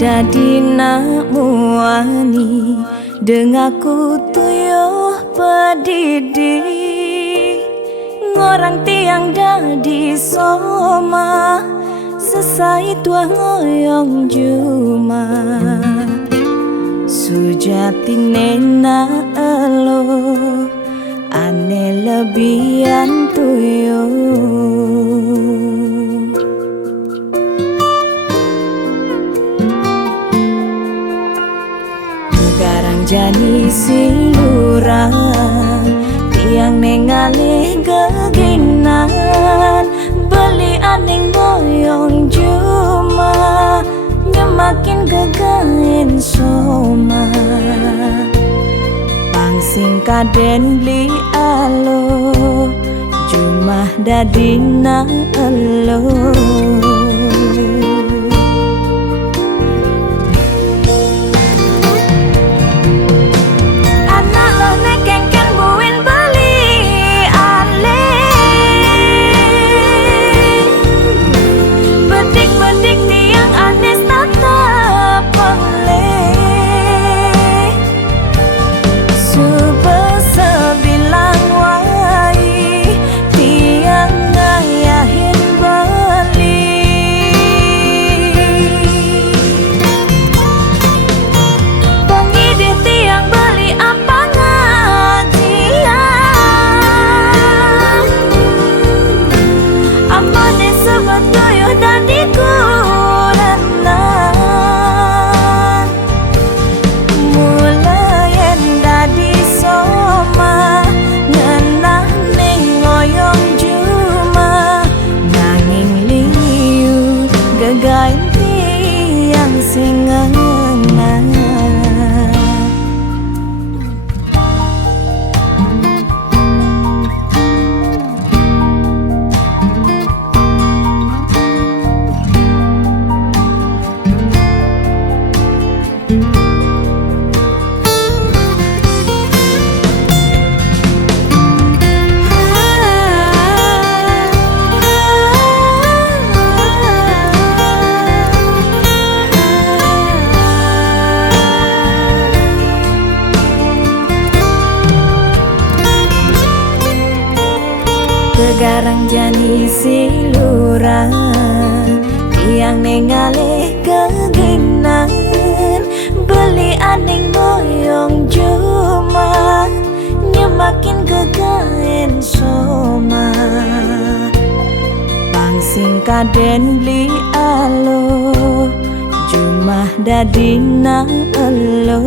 Dadi nak muani dengaku tuyuh pedidi ngorang tiang dadi soma sesai tua ngoyong juma sujati nena elo ane lebihan tuyuh. Garang jani siluran tiang nengalih geginan beli aning boyong juma nyemakin gegain soma pangsing kaden beli alo jumah dadina elo. Garang jani siluran tiang nengalih keginan beli aning boyong juma nyemakin gegain soma pangsing kaden beli alo jumah dadina elo.